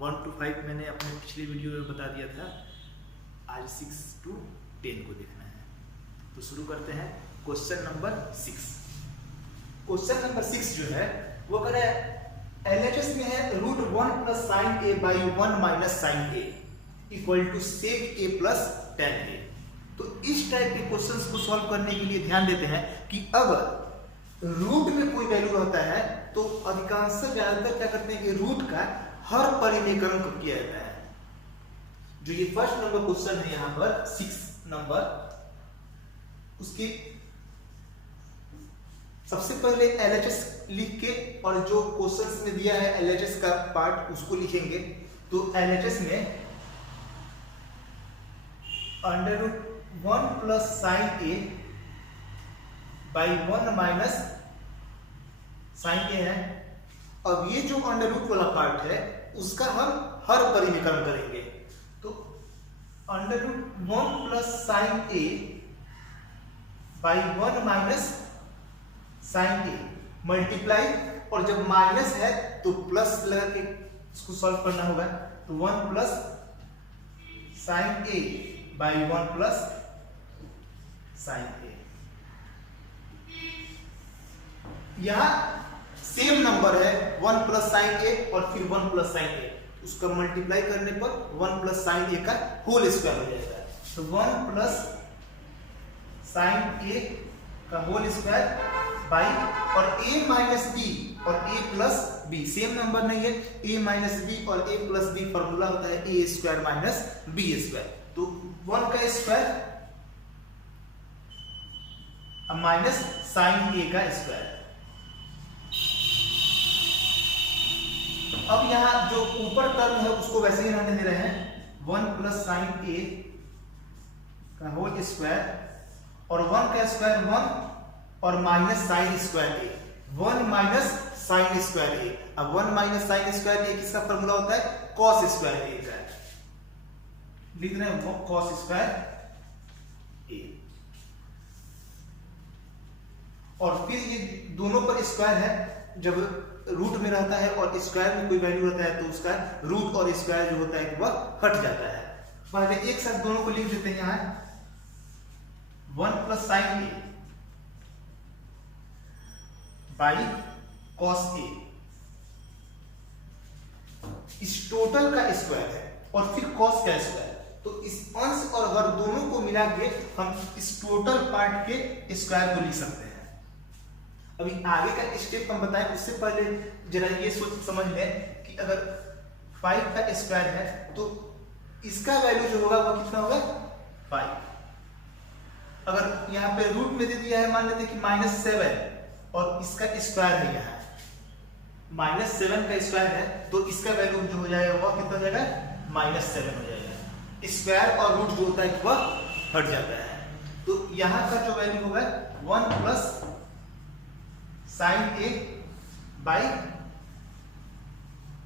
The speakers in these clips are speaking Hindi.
1 to 5 मैंने अपने पिछले वीडियो में बता दिया था। आज 6 to 10 को देखना है। तो शुरू करते हैं क्वेश्चन नंबर 6। क्वेश्चन नंबर 6 जो है वो कह रहा है LHS में है √1 + sin a / 1 - sin a = sec a + tan a। तो इस टाइप के क्वेश्चंस को सॉल्व करने के लिए ध्यान देते हैं कि अगर रूट में कोई वैल्यू रहता है तो अधिकांशतः ज्यादातर क्या करते हैं कि रूट का हर परिमेयकरण को किया जाता है। जो ये फर्स्ट नंबर क्वेश्चन है यहाँ पर 6 नंबर, उसके सबसे पहले LHS लिख के और जो क्वेश्चंस में दिया है LHS का पार्ट उसको लिखेंगे। तो LHS में √1 + sin a / 1 - sin a है। अब ये जो अंडर रूट वाला पार्ट है उसका हम हर परिमेयकरण करेंगे। तो √1 + sin a / 1 - sin a multiply, और जब माइनस है तो प्लस लगा के इसको सॉल्व करना होगा। तो 1 + sin a / 1 + sin a। यहां सेम नंबर है 1 + sin a और फिर 1 + sin a, उसका मल्टीप्लाई करने पर 1 + sin a का होल स्क्वायर हो जाएगा। तो 1 + sin a का होल स्क्वायर बाई और a - b और a + b सेम नंबर नहीं है। a - b और a + b फॉर्मूला होता है a² - b²। तो 1 का स्क्वायर माइनस sin a का स्क्वायर। अब यहां जो ऊपर टर्म है उसको वैसे ही रहने दे रहे हैं। 1 + sin a का होल स्क्वायर और 1 का स्क्वायर 1 और minus sin square a, 1 - sin square a। अब 1 - sin स्क्वायर a किसका फॉर्मूला होता है? cos स्क्वायर a का। लिख रहे हैं cos स्क्वायर a। और फिर ये दोनों पर स्क्वायर है, जब रूट में रहता है और स्क्वायर में कोई वैल्यू रहता है तो उसका रूट और स्क्वायर जो होता है वह हट जाता है। पहले एक साथ दोनों को लिख देते हैं। यहां 1 + sin a / cos a, इस टोटल का स्क्वायर है और फिर cos का स्क्वायर। तो इस अंश और हर दोनों को मिला के हम इस टोटल पार्ट के स्क्वायर को लिख सकते हैं। अभी आगे का स्टेप हम बताएं उससे पहले जरा ये सोच समझ लें कि अगर 5 का स्क्वायर है तो इसका वैल्यू जो होगा वो कितना होगा? 5। अगर यहाँ पे रूट में दे दिया है, मान लेते हैं कि -7 और इसका स्क्वायर है, यहाँ -7 का स्क्वायर है तो इसका वैल्यू जो हो जाएगा वह कितना हो जाएगा? -7 हो जाएगा। स्क्वायर और रूट जो होता है वह हट जाता है। तो यहाँ का जो वैल्यू होगा 1 + sin a /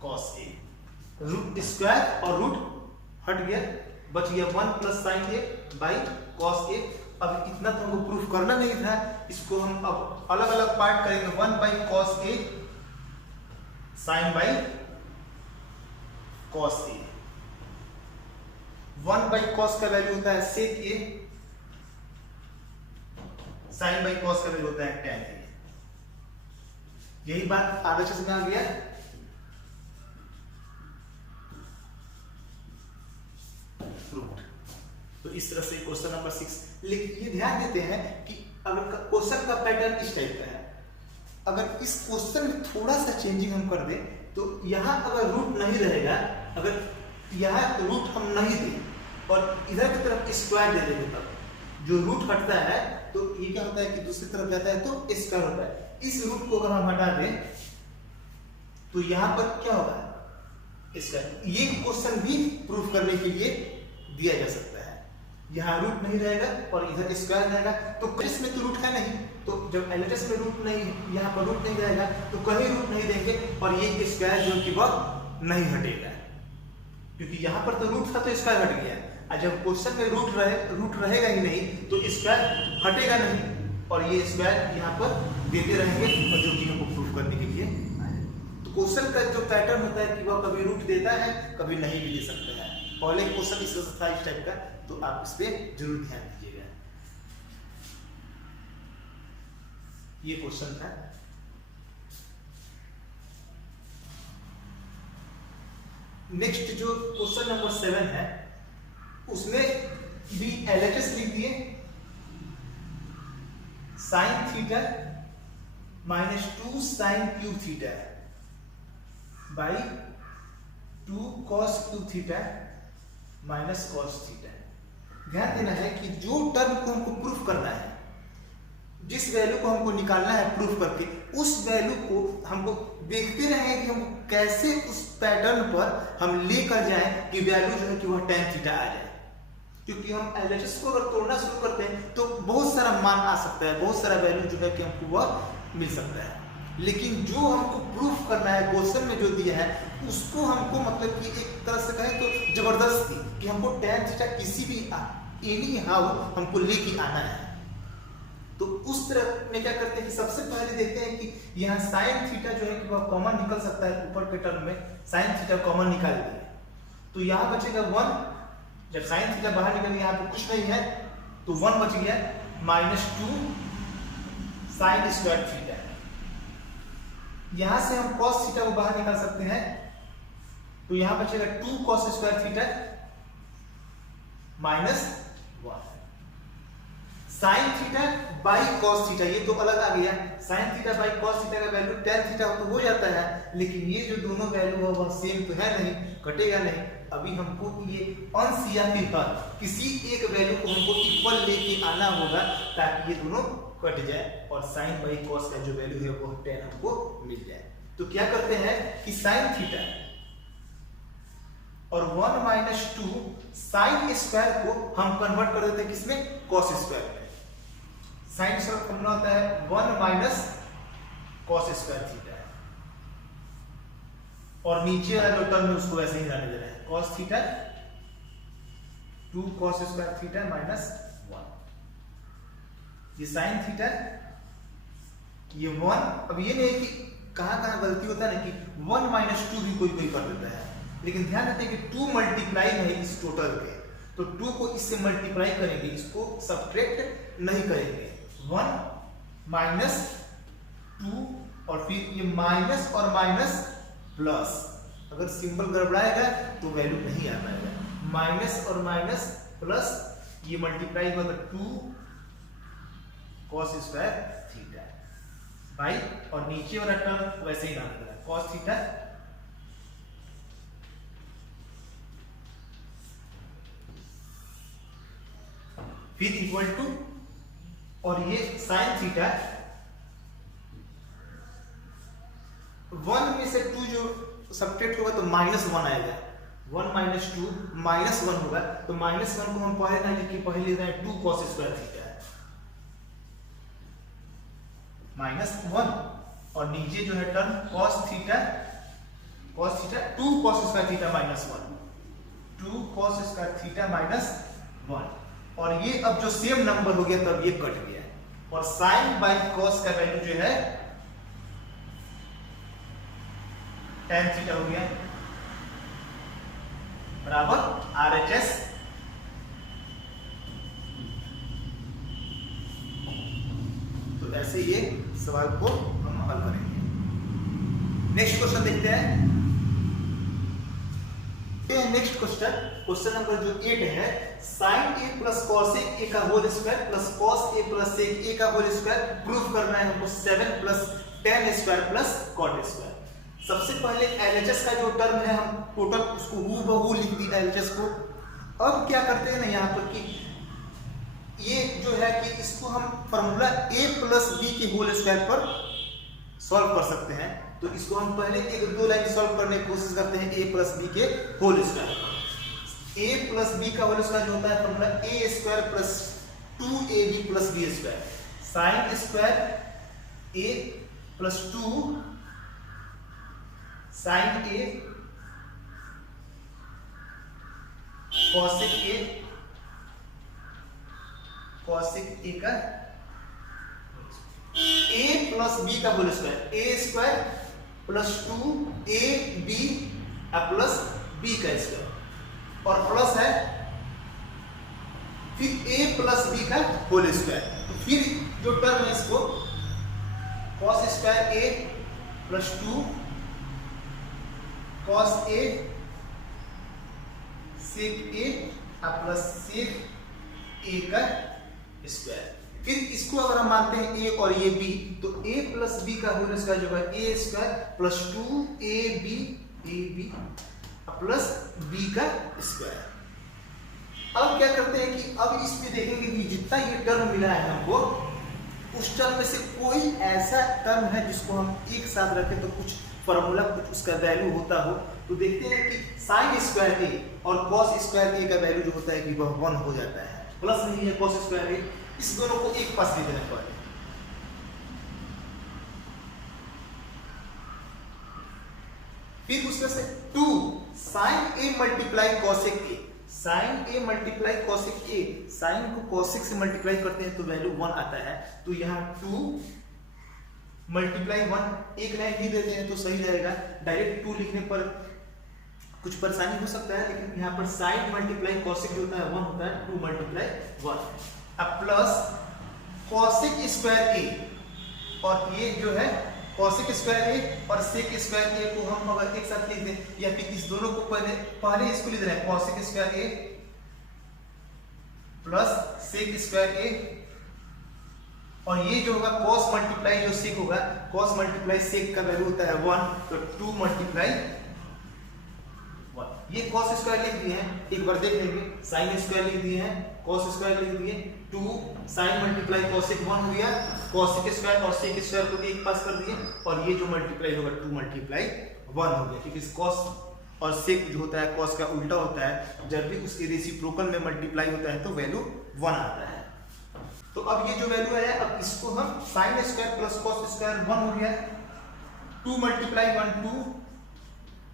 cos a। Root square और रूट हट गया, बच गया 1 + sin a / cos a। अब इतना तो हमको प्रूफ करना नहीं था, इसको हम अब अलग अलग पार्ट करेंगे। 1 / cos a sin / cos a। 1 / cos का वैल्यू होता है sec a, sin / cos का वैल्यू होता है tan a। यही बात RHS में आ गया। रूट। तो इस तरह से क्वेश्चन नंबर 6। लेकिन ये ध्यान देते हैं कि अगर क्वेश्चन का पैटर्न इस टाइप का है, अगर इस क्वेश्चन में थोड़ा सा चेंजिंग हम कर दें तो यहां अगर रूट नहीं रहेगा, अगर यहां रूट हम नहीं दें और इधर की तरफ स्क्वायर दे देंगे, तब जो रूट हटता है तो ये क्या होता है कि दूसरी तरफ जाता है तो स्क्वायर होता है। इस रूट को अगर हम हटा दें तो यहां पर क्या होगा? स्क्वायर। ये क्वेश्चन भी प्रूफ करने के लिए दिया जा सकता है। यहाँ रूट नहीं रहेगा और इधर स्क्वायर रहेगा, तो इसमें तो रूट है नहीं, तो जब LHS में रूट नहीं, यहाँ पर रूट नहीं रहेगा तो कहीं रूट नहीं देंगे और ये स्क्वायर जो कि वह नहीं हटेगा, क्योंकि यहाँ पर तो रूट था तो स्क्वायर हट गया। और जब क्वेश्चन में रूट रहेगा ही नहीं तो स्क्वायर हटेगा नहीं और ये स्क्वायर यहाँ पर देते रहेंगे और जो कि हमको प्रूफ करने के लिए आए। तो क्वेश्चन का जो पैटर्न होता है कि वह कभी रूट देता है, कभी नहीं भी दे सकता है। पहले क्वेश्चन इस तरह था, इस टाइप का, तो आप इस पे जरूर ध्यान दीजिएगा। ये क्वेश्चन था। नेक्स्ट जो क्वेश्चन नंबर 7 है, उसमें भी एलएचएस लिख दिए, sine theta minus 2 sine cube theta by 2 cos cube theta minus cos theta. ध्यान देना है कि जो टर्म को हमको प्रूफ करना है, जिस वैल्यू को हमको निकालना है प्रूफ करके, उस वैल्यू को हमको देखते रहें कि हम कैसे उस पैटर्न पर हम लेकर जाएं कि वैल्यू जो है कि वह tan थीटा आ जाए। क्योंकि हम एलएचएस को अगर तोड़ना शुरू करते हैं तो बहुत सारा मान आ सकता है, बहुत सारा वैल्यू जो है कि हमको वह मिल सकता है। लेकिन जो हमको प्रूफ करना है, क्वेश्चन में जो दिया है, उसको हमको मतलब कि एक तरह से कहें तो जबरदस्ती कि हमको tan थीटा किसी भी एनी हाउ हमको लेके आना है। तो उस तरह में क्या करते हैं कि सबसे पहले देखते हैं कि यहाँ साइन थीटा जो है कि वह कॉमन निकल सकता है। ऊपर के टर्म में साइन थीटा कॉमन निकाल दिए, तो यहाँ बचेगा 1। जब साइन थीटा बाहर निकल गया, यहाँ पे कुछ नहीं है, तो 1 बच गया, माइनस 2 साइन स्क्वायर थीटा। यहां से हम कॉस थीटा को बाहर निकाल सकते हैं, तो यहां बचेगा 2 cos square theta minus 1। Sine theta by cos theta, ये तो अलग आ गया। Sine theta by cos theta का वैल्यू tan थीटा तो हो जाता है, लेकिन ये जो दोनों वैल्यू है वह सेम तो है नहीं, कटेगा नहीं। अभी हमको ये अंश या फिर हर किसी एक वैल्यू को हमको इक्वल लेके आना होगा ताकि ये दोनों कट जाए और साइन बाई कॉस का जो वैल्यू है वो tan हमको मिल जाए। तो क्या करते हैं कि साइन थीटा और 1 माइनस 2 साइन स्क्वायर को हम कन्वर्ट कर देते हैं किसमें, कॉस स्क्वायर में। साइन स्क्वायर फॉर्मूला होता है 1 माइनस कॉस स्क्वायर थीटा, और नीचे वाला जो टर्म है उसको वैसे ही रहने दे रहे हैं, cos theta 2 cos square theta minus 1। ये साइन थीटा, ये 1। अब ये नहीं कि कहां गलती होता है ना कि 1 माइनस 2 भी कोई कर देता है, लेकिन ध्यान रखते हैं कि 2 मल्टीप्लाई है इस टोटल के, तो 2 को इससे मल्टीप्लाई करेंगे, इसको सब्ट्रैक्ट नहीं करेंगे। 1 माइनस 2 और फिर ये माइनस और माइनस प्लस, अगर सिंबल गड़बड़ाएगा तो वैल्यू नहीं आ पाएगा। माइनस और माइनस प्लस, ये मल्टीप्लाई होगा 2 cos स्क्वायर थीटा बाई, और नीचे वाला टर्म वैसे ही नाम देना cos थीटा फिर इक्वल टू, और ये साइन थीटा 1 में से 2 जो सब्ट्रैक्ट होगा तो माइनस 1 आएगा। 1 माइनस 2 माइनस 1 होगा, तो माइनस 1 को हम पहले ना लिख के पहले ले रहे हैं 2 cos स्क्वायर थीटा माइनस 1, और नीचे जो है term cos theta 2 cos square theta minus 1, 2 cos square theta minus 1। और ये अब जो सेम नंबर हो गया तब ये कट गया, और साइन बाई कॉस का वैल्यू जो है tan थीटा हो गया बराबर RHS। तो ऐसे ये सवाल को हम हल करेंगे। नेक्स्ट क्वेश्चन देखते हैं। नेक्स्ट क्वेश्चन नंबर जो 8 है, sine a plus cos a का whole square plus cos a plus sec a का होल स्क्वायर प्रूफ करना है हमको 7 plus tan square plus cot square. सबसे पहले LHS का जो टर्म है हम टोटल उसको हूबहू लिख दिया LHS को। अब क्या करते हैं ना यहाँ पर कि ये जो है कि इसको हम फॉर्मूला a प्लस b के होल स्क्वायर पर सॉल्व कर सकते हैं। तो इसको हम पहले एक 2 लाइन सॉल्व करने की कोशिश करते हैं a प्लस b के होल स्क्वायर पर। a प्लस b का होल स्क्वायर जो होता है formula a square plus 2ab plus b square, sine square a plus 2 sine a cosec a का a प्लस b का whole square, a square plus 2ab plus b का स्क्वायर और प्लस है फिर a प्लस b का होल स्क्वायर। तो फिर जो टर्म है इसको cos square a plus 2 cos a sec a plus sec a का स्क्वायर। फिर इसको अगर हम मानते हैं a और ये b तो a प्लस b का होल स्क्वायर जो है a square plus 2ab plus b का स्क्वायर। अब क्या करते हैं कि अब इसमें देखेंगे कि जितना ये टर्म मिला है हमको उस टर्म में से कोई ऐसा टर्म है जिसको हम एक साथ रखें तो कुछ फॉर्मूला कुछ उसका वैल्यू होता हो। तो देखते हैं कि साइन स्क्वायर a और कॉस स्क्वायर a का वैल्यू जो होता है कि वह 1 हो जाता है। प्लस नहीं है कॉस स्क्वायर a, इस दोनों को एक पास ले देना पड़ेगा। फिर उसमें से 2 sine a multiply cosec a, sine a multiply cosec a, sine को कॉसेक से मल्टीप्लाई करते हैं तो वैल्यू 1 आता है। तो यहाँ 2 मल्टीप्लाई 1 एक लाइन ही देते हैं तो सही रहेगा। डायरेक्ट 2 लिखने पर कुछ परेशानी हो सकता है, लेकिन यहाँ पर साइन मल्टीप्लाई कॉसेक जो होता है 1 होता है, 2 मल्टीप्लाई 1 अब प्लस कॉसेक स्क्वायर a और ये जो है कॉसेक स्क्वायर a और सेक स्क्वायर a को हम अगर एक साथ लिख दें या फिर इस दोनों को पहले इसको लिख रहे हैं cosec square a plus sec square a और ये जो होगा cos मल्टीप्लाई जो सेक होगा cos मल्टीप्लाई सेक का वैल्यू होता है 1 तो 2 मल्टीप्लाई 1। ये cos स्क्वायर लिख दिए हैं, एक बार देख लेंगे। sin स्क्वायर लिख दिए हैं, cos स्क्वायर लिख दिए, 2 sin मल्टीप्लाई cosec 1 हो गया, cosec स्क्वायर और sec स्क्वायर को एक पास कर दिए और ये जो मल्टीप्लाई होगा 2 मल्टीप्लाई 1 हो गया। क्योंकि cos और sec जो होता है cos का उल्टा होता है, जब भी उसके रेसिप्रोकल में मल्टीप्लाई होता है तो वैल्यू 1 आता है। तो अब ये जो वैल्यू है अब इसको हम sin square plus cos square 1 हो गया, 2 मल्टीप्लाई 1 2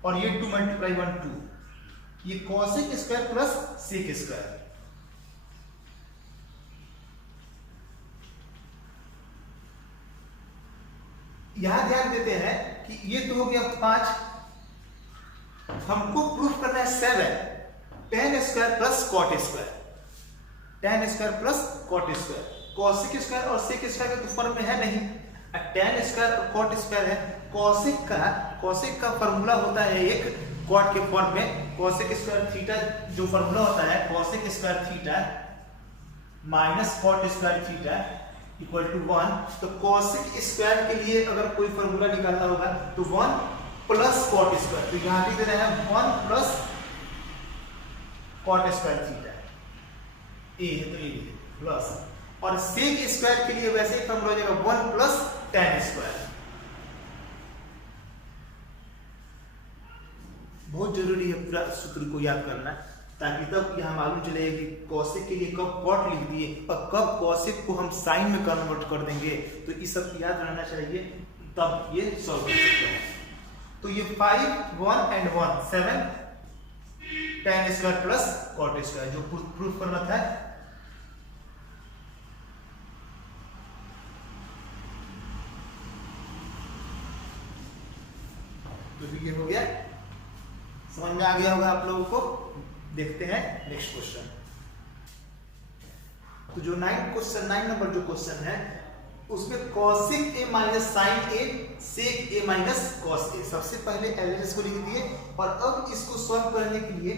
और ये 2 मल्टीप्लाई 1 2, ये cosec square plus sec square. यहां ध्यान देते हैं कि ये तो हो गया 5, हमको प्रूफ करना है 7 tan square plus cot square, tan square plus cot square. cosec square और sec स्क्वायर का तो फॉर्म में है नहीं, tan स्क्वायर और cot स्क्वायर है। cosec का फॉर्मूला होता है एक cot के फॉर्म में, cosec स्क्वायर थीटा जो फॉर्मूला होता है cosec square theta minus cot square theta equal to 1। तो cosec स्क्वायर के लिए अगर कोई फॉर्मूला निकालना होगा तो 1 प्लस cot स्क्वायर, तो यहां लिख दे रहे हैं 1 प्लस cot स्क्वायर थीटा ए है तो ये प्लस, और sec स्क्वायर के लिए वैसे ही फॉर्मूला हो जाएगा 1 प्लस tan स्क्वायर। बहुत जरूरी है पूरा सूत्र को याद करना, ताकि तब यह मालूम चले कि cosec के लिए कब cot लिख दिए और कब cosec को हम sin में कन्वर्ट कर देंगे। तो ये सब याद रहना चाहिए, तब ये सॉल्व कर सकते हैं। तो ये 5 1 and 1 7 tan square plus cot square जो प्रूफ करना था। तो ये हो गया, समझ में आ गया होगा आप लोगों को। देखते हैं नेक्स्ट क्वेश्चन। तो जो 9 नंबर जो क्वेश्चन है उसमें cosec a minus sin a sec a minus cos a, सबसे पहले एलएचएस को लिख दिए और अब इसको सॉल्व करने के लिए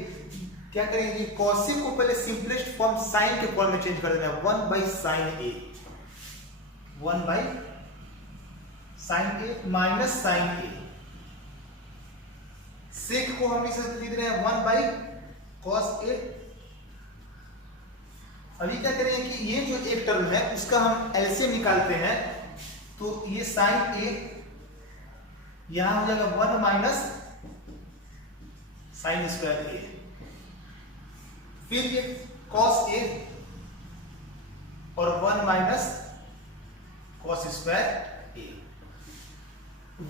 क्या करेंगे, cosec को पहले सिंपलेस्ट फॉर्म sin के फॉर्म में चेंज कर देना है 1 by sin a, 1 by sin a minus sin a। sec को हम इसे लिख रहे हैं 1 by cos a। अभी क्या करेंगे कि ये जो एक टर्म है उसका हम एलसीएम निकालते हैं, तो ये sin a यहां हो जाएगा 1 माइनस sin स्क्वायर a, फिर ये cos a और 1 minus cos square a।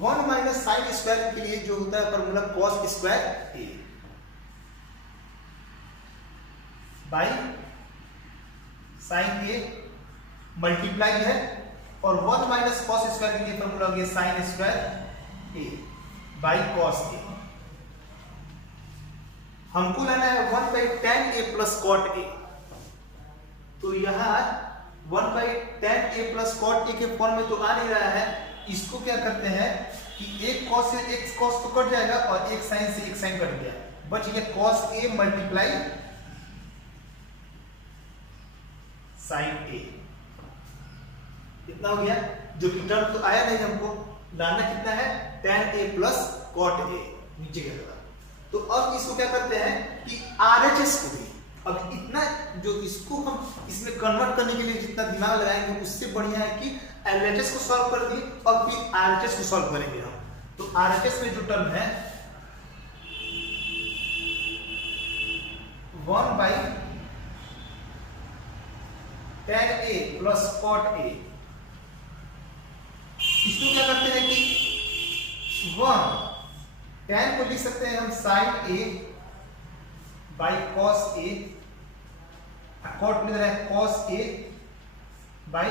1 minus sin square के लिए जो होता है फॉर्मूला cos स्क्वायर a बाई sin a मल्टीप्लाई है और 1 माइनस cos स्क्वायर के लिए फॉर्मूला हो गया sin square a। By cos a. हमको लेना है 1/tan a प्लस कॉट ए। तो यहाँ 1/tan a प्लस कॉट ए के फॉर्म में तो आ नहीं रहा है। इसको क्या करते हैं कि एक कॉस से एक कॉस तो कट जाएगा और एक साइन से एक साइन कट गया, बच गया कॉस ए मल्टीप्लाई साइन ए। कितना हो गया? जो कि टर्म तो आया नहीं, हमको लाना कितना है? tan a plus cot A नीचे की तरफ। तो अब इसको क्या करते हैं कि RHS को भी, अब इतना जो इसको हम इसमें कन्वर्ट करने के लिए जितना दिमाग लगाएंगे उससे बढ़िया है कि LHS को सॉल्व कर दिए और फिर RHS को सॉल्व करेंगे हम। तो RHS में जो टर्म है 1/tan a प्लस कॉट ए, इसको क्या करते हैं कि 1 tan को लिख सकते हैं हम sin a by cos a, cot मिल रहा है cos a बाई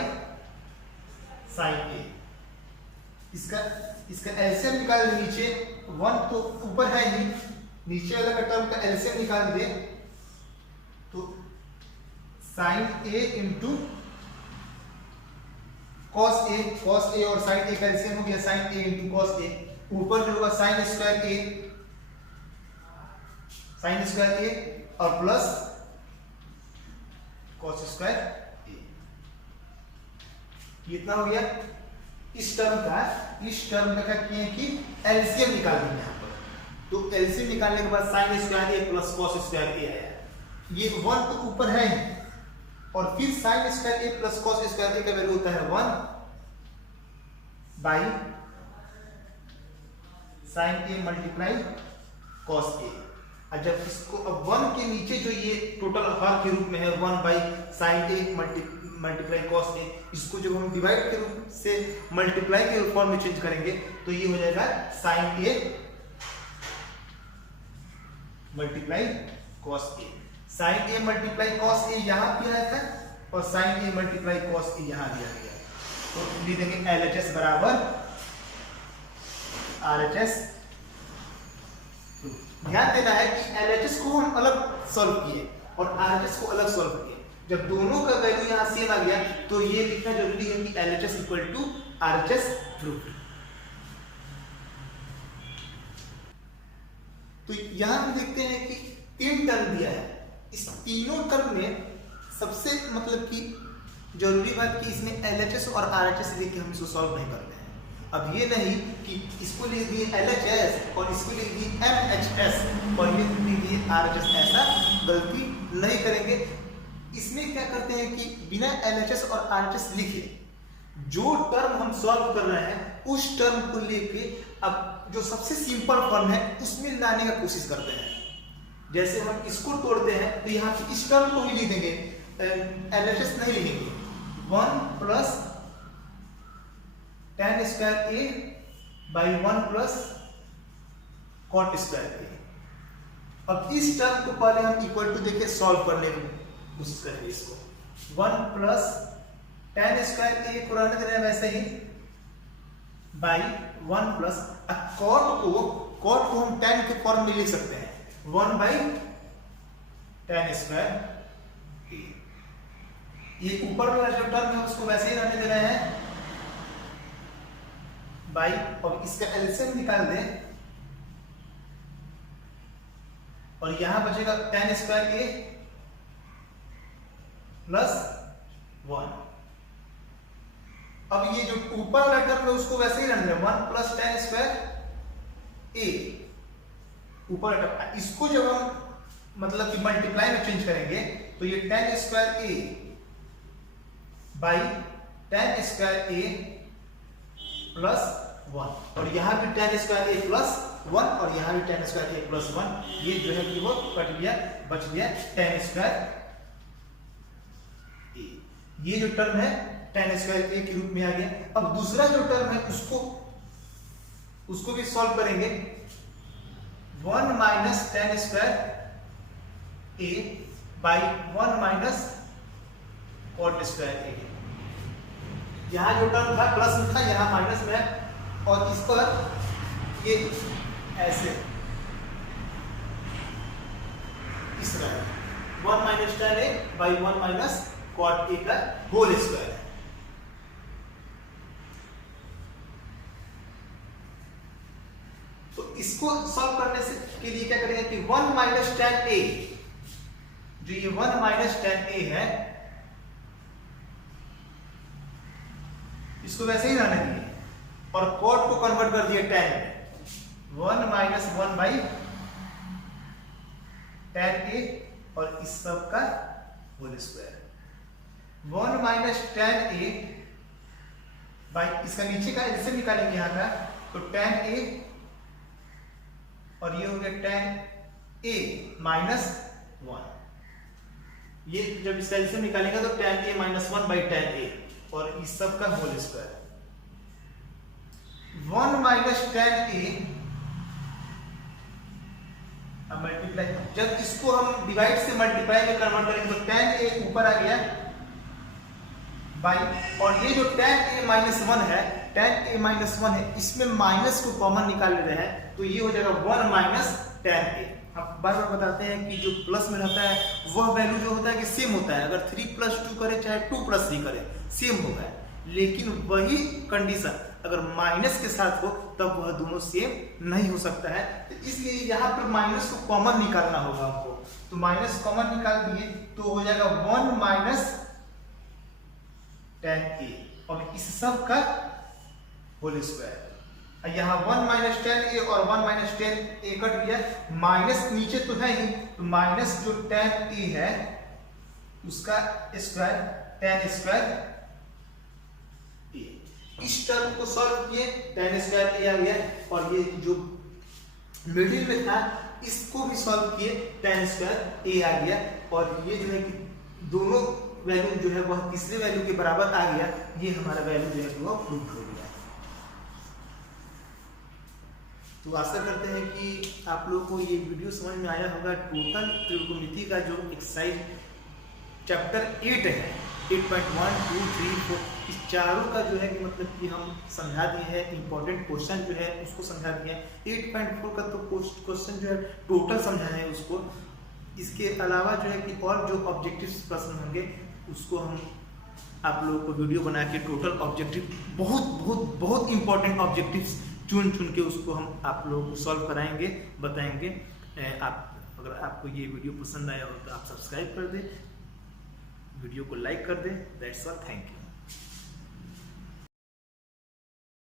sin a। इसका एलसीएम निकाल दे, नीचे 1 तो ऊपर है ही, नीचे वाला का टर्म का एलसीएम निकाल दे तो sin a into cos a और sin a का एलसीएम हो गया sin a into cos a। ऊपर जो होगा sin स्क्वायर a और प्लस cos स्क्वायर a। इतना हो गया इस टर्म का क्या किए कि एलसीएम निकाल देंगे यहाँ पर। तो एलसीएम निकालने के बाद sin square a plus cos square a आया। ये 1 तो ऊपर है और फिर sin square a plus cos square a का वैल्यू होता है 1 by sin a multiply cos a। और जब इसको अब 1 के नीचे जो ये टोटल हर के रूप में है 1 by sin a multiply cos a, इसको जब हम डिवाइड के रूप से मल्टीप्लाई के फॉर्म में चेंज करेंगे तो ये हो जाएगा sin a multiply cos a। sin a multiply cos a यहाँ भी आया था और sin a multiply cos a यहाँ दिया गया। तो लिख देंगे LHS बराबर RHS। ध्यान देना है कि LHS को हम अलग सॉल्व किए और RHS को अलग सॉल्व किए। जब दोनों का वैल्यू यहाँ सेम आ गया तो ये लिखना जरूरी है कि LHS equal to RHS proof. तो यहां हम देखते हैं कि 3 टर्म दिया है। इस तीनों टर्म में सबसे मतलब कि जरूरी बात कि इसमें LHS और RHS लेके हम इसको सॉल्व नहीं करते हैं। अब ये नहीं कि इसको लिख दिए LHS और इसको लिख दिए MHS और ये लिख दिए RHS, ऐसा गलती नहीं करेंगे। इसमें क्या करते हैं कि बिना LHS और RHS लिखे जो टर्म हम सॉल्व कर रहे हैं उस टर्म को लेके अब जो सबसे सिंपल फॉर्म है उसमें लाने का कोशिश करते हैं। जैसे हम इसको तोड़ते हैं तो यहाँ पे इस टर्म को ही लिख देंगे, LHS नहीं लिखेंगे। 1 plus tan square a by 1 plus cot square a। अब इस टर्म को पहले हम इक्वल टू देके सॉल्व करने की कोशिश करेंगे। इसको 1 प्लस tan स्क्वायर a को रहने देना है वैसे ही बाई 1 प्लस cot को हम tan के फॉर्म में लिख सकते हैं 1 बाई tan स्क्वायर a। ये ऊपर वाला जो टर्म है उसको वैसे ही रहने देना है बाई, और इसका एलसीएम निकाल दें और यहां बचेगा tan स्क्वायर a प्लस 1। अब ये जो ऊपर वाला टर्म है उसको वैसे ही रहने दें 1 प्लस tan स्क्वायर a ऊपर टर्म। इसको जब हम मतलब कि मल्टीप्लाई में चेंज करेंगे तो ये tan square a by tan square a plus 1 और यहां भी tan स्क्वायर a प्लस 1 और यहां भी tan स्क्वायर a प्लस 1। ये जो है कि वो कट गया, बच गया tan स्क्वायर a। ये जो टर्म है tan स्क्वायर a के रूप में आ गया। अब दूसरा जो टर्म है उसको भी सॉल्व करेंगे 1 minus tan square a by 1 minus cot square a। यहाँ जो टर्म था प्लस में था, यहाँ माइनस में है और इस पर ये ऐसे इस तरह 1 minus tan a by 1 minus cot a का होल स्क्वायर है। तो इसको सॉल्व करने से के लिए क्या करेंगे कि 1 माइनस tan a, जो ये 1 माइनस tan a है, इसको वैसे ही रहने दिए और cot को कन्वर्ट कर दिए tan में। 1 माइनस 1 बाई tan a और इस सब का whole square. 1 minus tan a by इसका नीचे का इससे निकालेंगे यहाँ का, तो tan a और ये हो गया tan a माइनस 1। ये जब इसका एलसीएम निकालेंगे तो tan a minus 1 by tan a और इस सब का whole square. 1 minus tan a multiply, जब इसको हम डिवाइड से मल्टीप्लाई में कन्वर्ट करेंगे तो tan a ऊपर आ गया बाई, और ये जो tan a माइनस 1 है, tan a माइनस 1 है, इसमें माइनस को कॉमन निकाल ले रहे हैं तो ये हो जाएगा 1 माइनस tan a। अब बार बार बताते हैं कि जो प्लस में रहता है वह वैल्यू जो होता है कि सेम होता है, अगर 3 प्लस 2 करे चाहे 2 प्लस 3 करे सेम होगा, लेकिन वही कंडीशन अगर माइनस के साथ हो तब वह दोनों सेम नहीं हो सकता है। तो इसलिए यहाँ पर माइनस को कॉमन निकालना होगा आपको, तो माइनस कॉमन निकाल दिए तो हो जाएगा 1 माइनस tan a और इस सब का होल स्क्वायर। यहाँ 1 माइनस tan a और 1 माइनस tan a कट गया, माइनस नीचे तो है ही, तो माइनस जो tan a है उसका स्क्वायर tan स्क्वायर a। इस टर्म को सॉल्व किए tan स्क्वायर a आ गया, और ये जो मिडिल में था इसको भी सॉल्व किए tan स्क्वायर a आ गया, और ये जो है कि दोनों वैल्यू जो है वह तीसरे वैल्यू के बराबर आ गया। ये हमारा वैल्यू जो है वह प्रूव हो गया। तो आशा करते हैं कि आप लोगों को ये वीडियो समझ में आया होगा। टोटल त्रिकोणमिति का जो एक्सरसाइज चैप्टर 8 है, 8.1, 2, 3, 4, इस चारों का जो है कि मतलब कि हम समझा दिए हैं, इंपॉर्टेंट क्वेश्चन जो है उसको समझा दिए हैं। 8.4 का तो क्वेश्चन जो है टोटल समझाए हैं उसको। इसके अलावा जो है कि और जो ऑब्जेक्टिव प्रश्न होंगे उसको हम आप लोगों को वीडियो बना के टोटल ऑब्जेक्टिव बहुत बहुत बहुत इंपॉर्टेंट ऑब्जेक्टिव्स चुन के उसको हम आप लोगों को सॉल्व कराएंगे, बताएंगे। आप अगर आपको ये वीडियो पसंद आया हो तो आप सब्सक्राइब कर दें, वीडियो को लाइक कर दें। That's all, thank you.